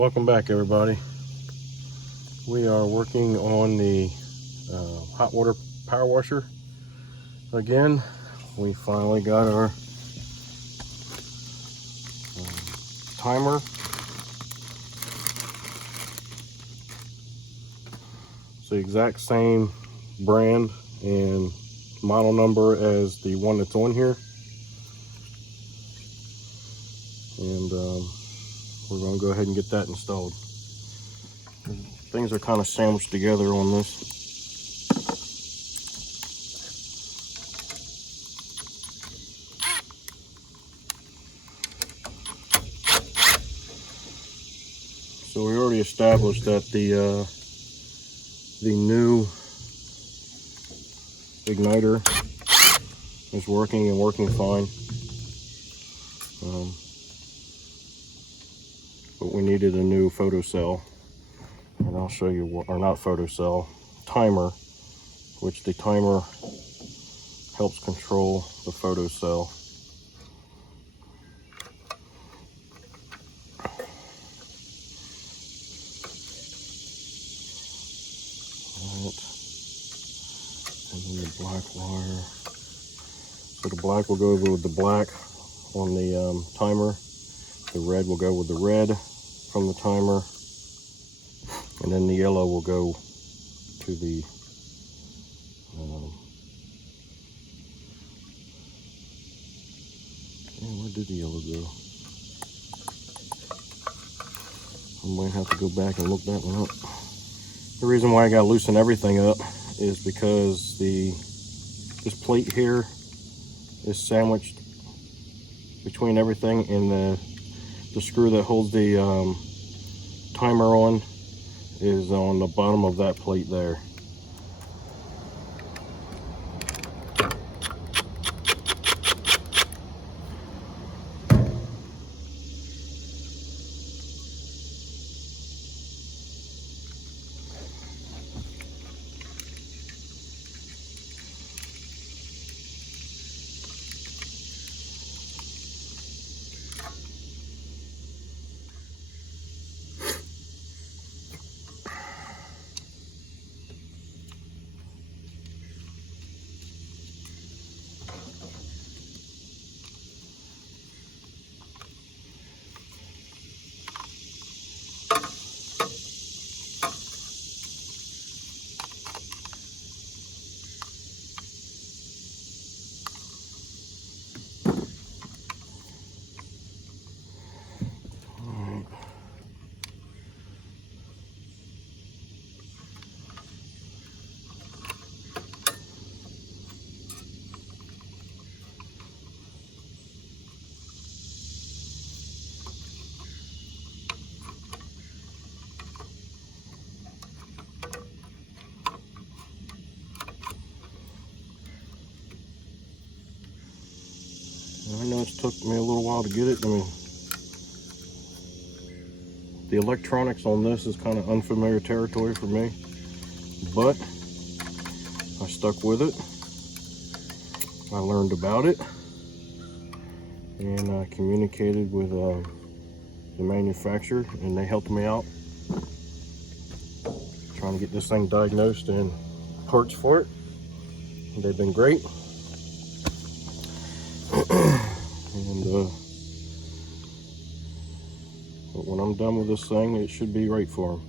welcome back everybody. We are working on the hot water power washer again. We finally got our timer. It's the exact same brand and model number as the one that's on here, and we're going to go ahead and get that installed. Things are kind of sandwiched together on this. So we already established that the new igniter is working and working fine. But we needed a new photocell, and I'll show you what, or not photocell, timer, which the timer helps control the photocell. Right. And then the black wire. So the black will go with the black on the timer. The red will go with the red from the timer, and then the yellow will go to the where did the yellow go? I might have to go back and look that one up. The reason why I got to loosen everything up is because this plate here is sandwiched between everything, and the screw that holds the timer on is on the bottom of that plate there. I know it's took me a little while to get it. I mean, the electronics on this is kind of unfamiliar territory for me, but I stuck with it. I learned about it, and I communicated with the manufacturer, and they helped me out trying to get this thing diagnosed and parts for it. They've been great. And but when I'm done with this thing, it should be right for them.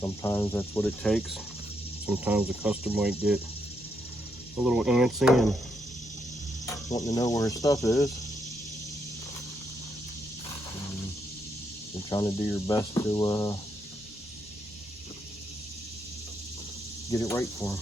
Sometimes that's what it takes. Sometimes the customer might get a little antsy and wanting to know where his stuff is. And you're trying to do your best to get it right for them.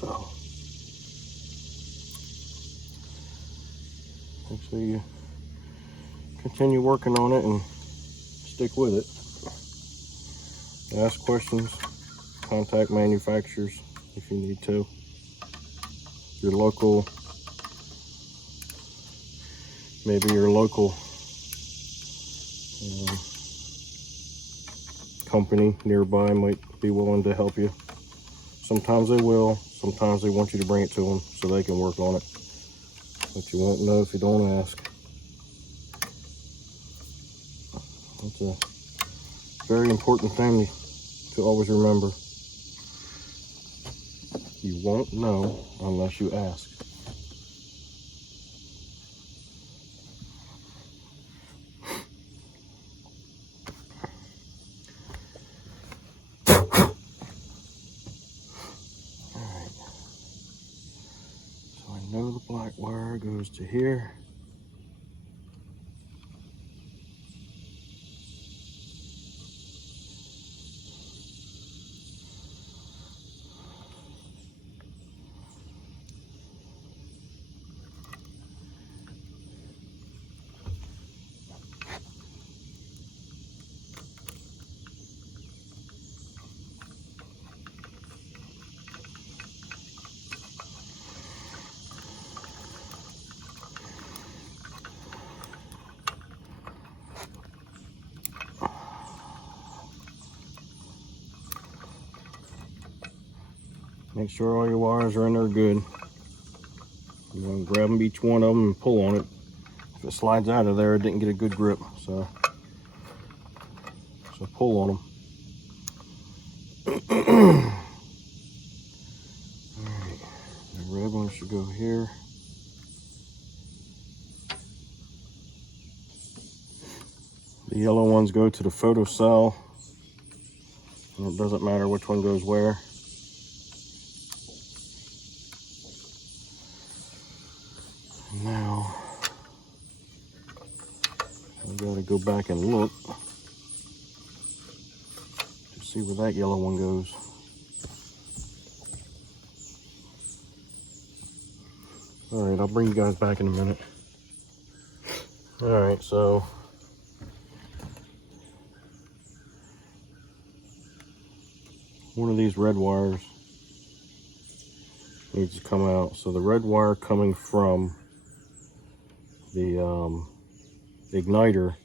So, make sure you continue working on it and stick with it. Ask questions, contact manufacturers if you need to. Your local, maybe your local company nearby might be willing to help you. Sometimes they will, sometimes they want you to bring it to them so they can work on it. But you won't know if you don't ask. That's a very important thing to always remember. You won't know unless you ask. Alright. So I know the black wire goes to here. Make sure all your wires are in there good. You want to grab them, each one of them, and pull on it. If it slides out of there, it didn't get a good grip. So pull on them. Alright, the red one should go here. The yellow ones go to the photocell. And it doesn't matter which one goes where. Now, I've got to go back and look to see where that yellow one goes. Alright, I'll bring you guys back in a minute. Alright, so one of these red wires needs to come out. So the red wire coming from the igniter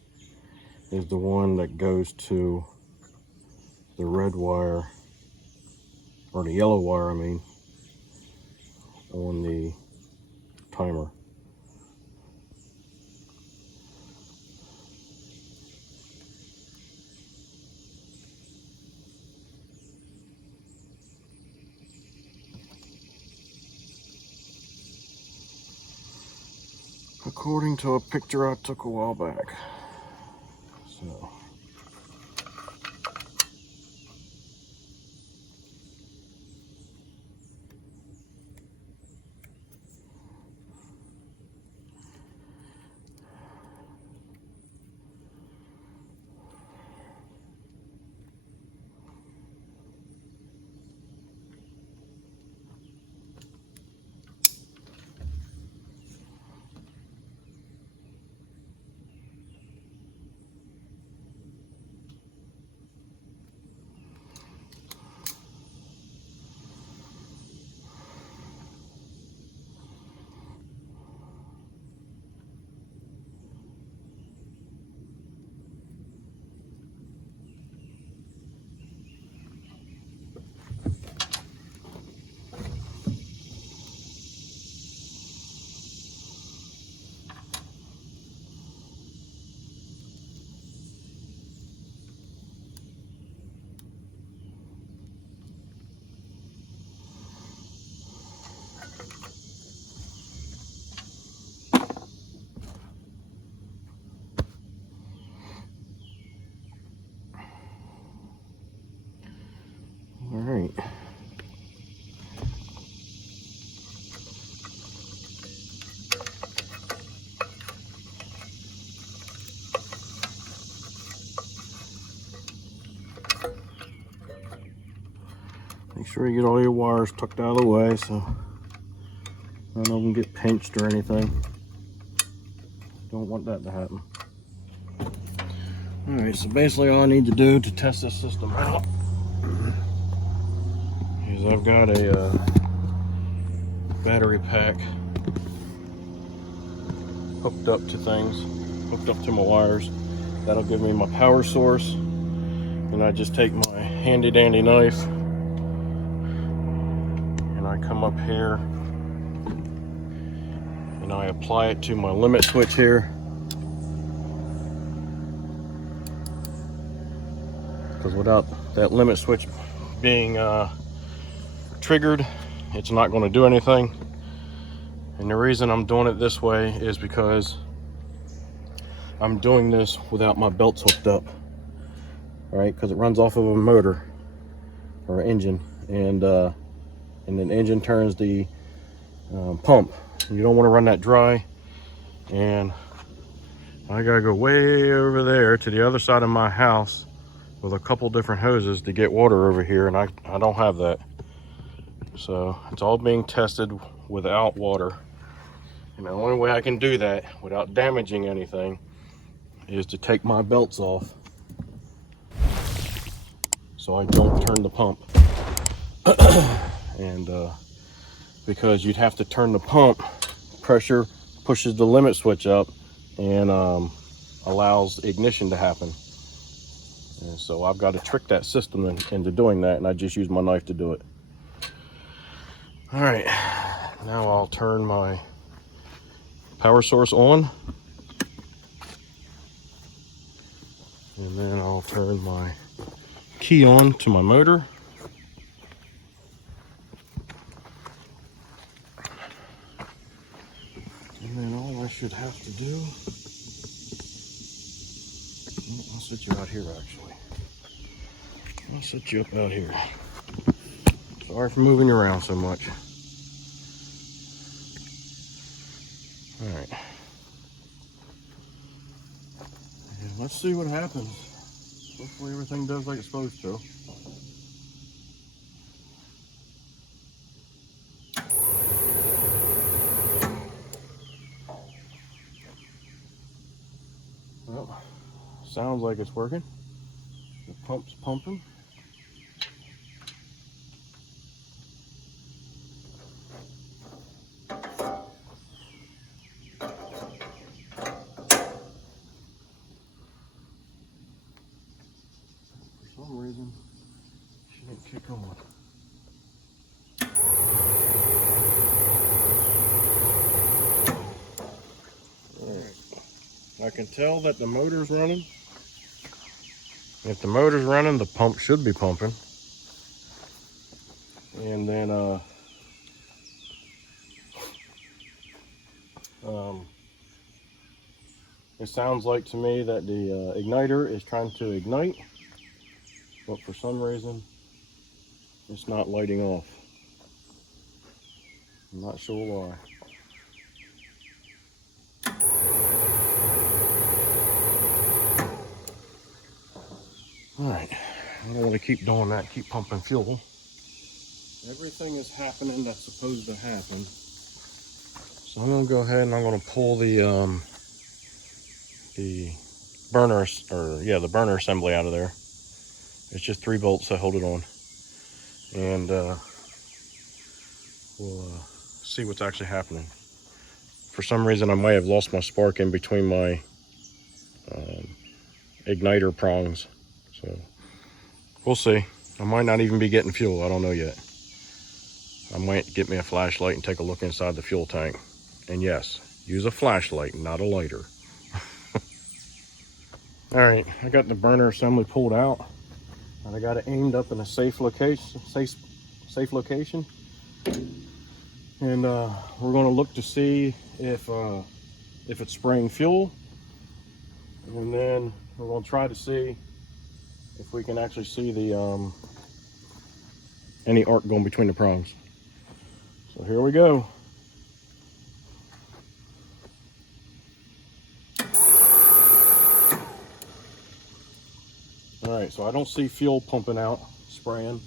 is the one that goes to the red wire, or the yellow wire, I mean, on the timer. According to a picture I took a while back. So alright. Make sure you get all your wires tucked out of the way so none of them get pinched or anything. Don't want that to happen. Alright, so basically all I need to do to test this system out is I've got a battery pack hooked up to things, hooked up to my wires. That'll give me my power source, and I just take my handy dandy knife and I come up here and I apply it to my limit switch here. Because without that limit switch being triggered, it's not going to do anything. And the reason I'm doing it this way is because I'm doing this without my belts hooked up. All right, because it runs off of a motor or engine, and then the engine turns the pump. You don't want to run that dry, and I gotta go way over there to the other side of my house with a couple different hoses to get water over here, and I don't have that. So it's all being tested without water, and the only way I can do that without damaging anything is to take my belts off so I don't turn the pump. And because you'd have to turn the pump, pressure pushes the limit switch up and allows ignition to happen. And so I've got to trick that system into doing that, and I just use my knife to do it. All right, now I'll turn my power source on, and then I'll turn my key on to my motor. And then all I should have to do, I'll set you out here actually. I'll set you up out here. Sorry for moving you around so much. All right. And let's see what happens. Hopefully everything does like it's supposed to. Well, sounds like it's working. The pump's pumping. For some reason, she didn't kick on. I can tell that the motor's running. If the motor's running, the pump should be pumping. And then it sounds like to me that the igniter is trying to ignite, but for some reason it's not lighting off. I'm not sure why. All right, I don't want to keep doing that, keep pumping fuel. Everything is happening that's supposed to happen. So I'm gonna go ahead and I'm gonna pull the burner, the burner assembly out of there. It's just 3 bolts that hold it on. And we'll see what's actually happening. For some reason I might have lost my spark in between my igniter prongs. So we'll see. I might not even be getting fuel, I don't know yet. I might get me a flashlight and take a look inside the fuel tank. And yes, use a flashlight, not a lighter. All right, I got the burner assembly pulled out, and I got it aimed up in a safe location. And we're going to look to see if it's spraying fuel, and then we're going to try to see if we can actually see the any arc going between the prongs. So here we go. All right, so I don't see fuel pumping out, spraying.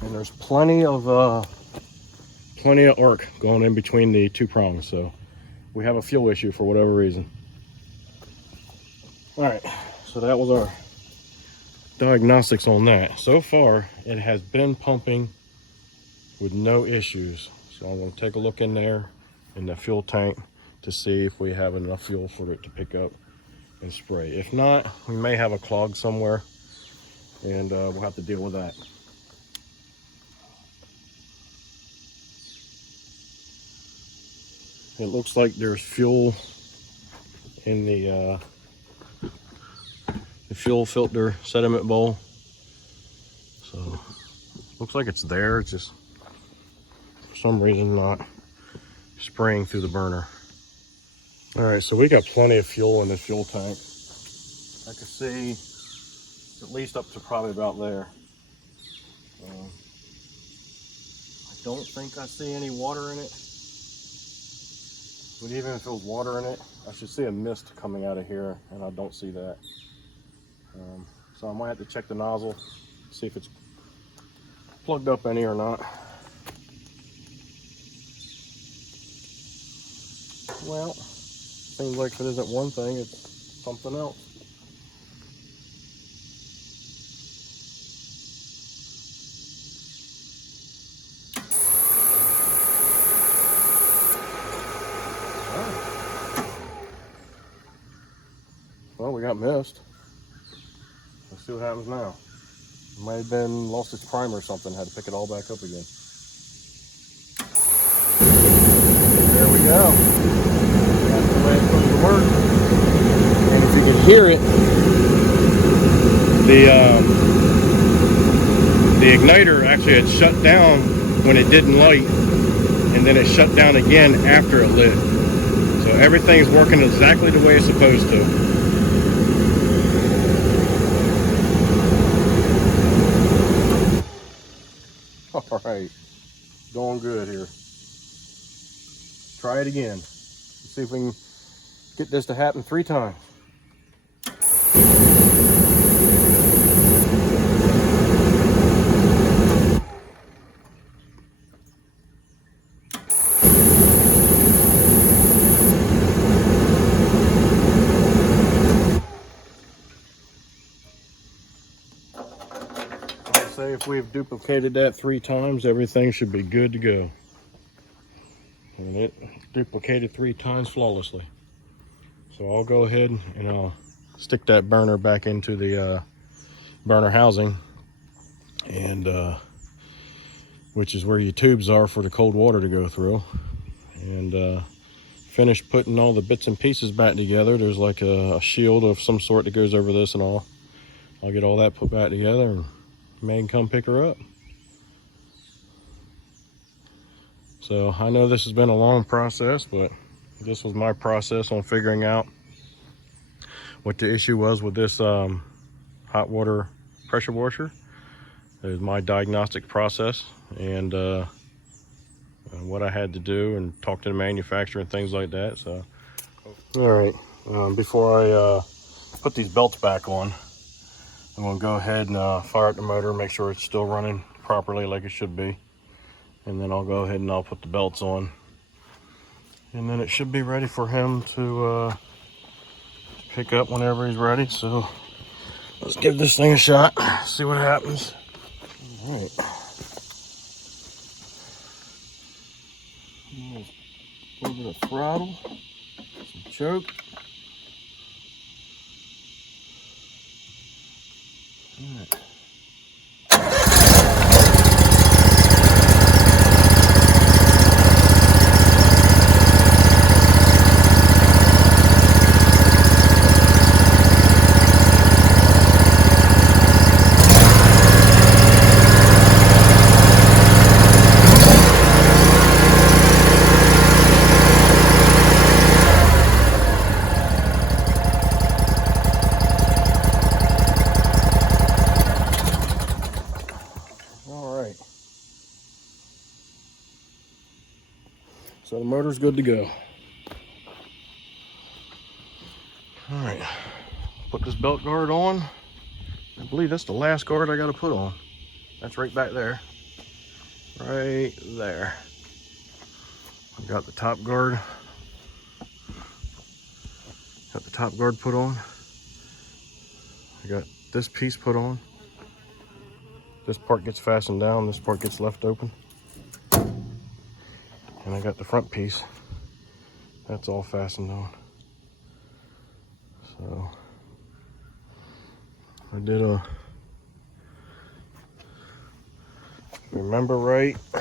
And there's plenty of arc going in between the 2 prongs, so we have a fuel issue for whatever reason. All right, so that was our diagnostics on that. So far, it has been pumping with no issues. So I'm going to take a look in there in the fuel tank to see if we have enough fuel for it to pick up and spray. If not, we may have a clog somewhere, and we'll have to deal with that. It looks like there's fuel in the fuel filter sediment bowl. So looks like it's there. It's just for some reason not spraying through the burner. All right, so we got plenty of fuel in this fuel tank. I can see at least up to probably about there. I don't think I see any water in it. But even if there was water in it, I should see a mist coming out of here, and I don't see that. So I might have to check the nozzle, see if it's plugged up any or not. Well, seems like if it isn't one thing, it's something else. Well, we got mist. Let's see what happens now. It might have been lost its primer or something, had to pick it all back up again. There we go. That's the way it's supposed to work. And if you can hear it, the igniter actually had shut down when it didn't light, and then it shut down again after it lit. So everything's working exactly the way it's supposed to. All right, going good here. Try it again. Let's see if we can get this to happen 3 times. I'd say if we've duplicated that 3 times, everything should be good to go. And it duplicated 3 times flawlessly. So I'll go ahead and I'll stick that burner back into the burner housing, and which is where your tubes are for the cold water to go through, and finish putting all the bits and pieces back together. There's like a shield of some sort that goes over this and all. I'll get all that put back together and May can come pick her up. So I know this has been a long process, but this was my process on figuring out what the issue was with this hot water pressure washer. It was my diagnostic process, and what I had to do, and talk to the manufacturer and things like that. So, all right, before I put these belts back on, I'm gonna go ahead and fire up the motor, make sure it's still running properly like it should be. And then I'll go ahead and I'll put the belts on. And then it should be ready for him to pick up whenever he's ready. So let's give this thing a shot, see what happens. All right. A little bit of throttle, some choke. All right. So the motor's good to go. All right, put this belt guard on. I believe that's the last guard I got to put on. That's right back there. Right there. I got the top guard. Got the top guard put on. I got this piece put on. This part gets fastened down, this part gets left open. And I got the front piece. That's all fastened on. So I did a, remember right, I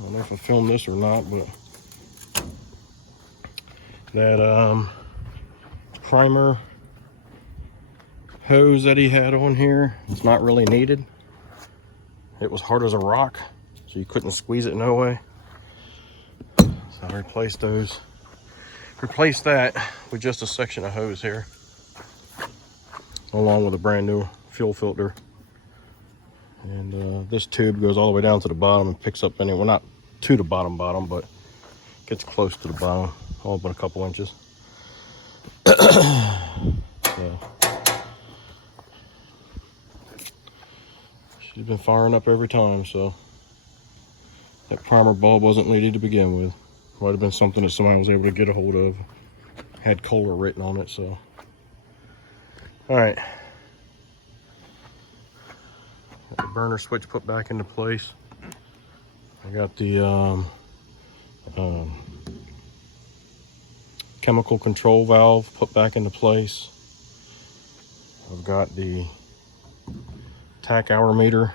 don't know if I filmed this or not, but that primer hose that he had on here, it's not really needed. It was hard as a rock, so you couldn't squeeze it no way. So I replaced those. Replaced that with just a section of hose here, along with a brand new fuel filter. And this tube goes all the way down to the bottom and picks up any, well, not to the bottom, but gets close to the bottom, all but a couple inches. So, she's been firing up every time, so that primer bulb wasn't needed to begin with. Might have been something that somebody was able to get a hold of. Had Kohler written on it, so. All right. Got the burner switch put back into place. I got the chemical control valve put back into place. I've got the tach hour meter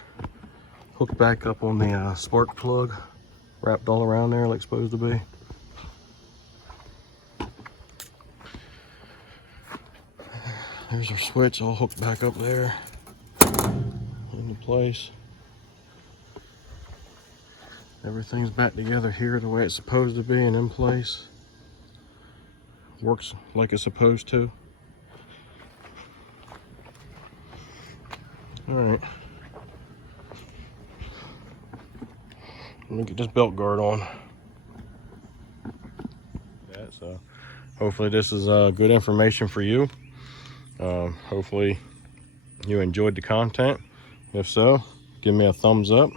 hooked back up on the spark plug, wrapped all around there like it's supposed to be. There's our switch all hooked back up there into place. Everything's back together here the way it's supposed to be and in place. Works like it's supposed to. All right. Let me get this belt guard on. Yeah, so hopefully this is good information for you. Hopefully you enjoyed the content. If so, give me a thumbs up,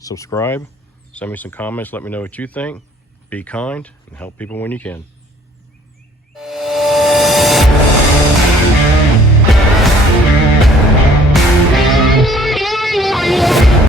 subscribe, send me some comments, let me know what you think. Be kind and help people when you can.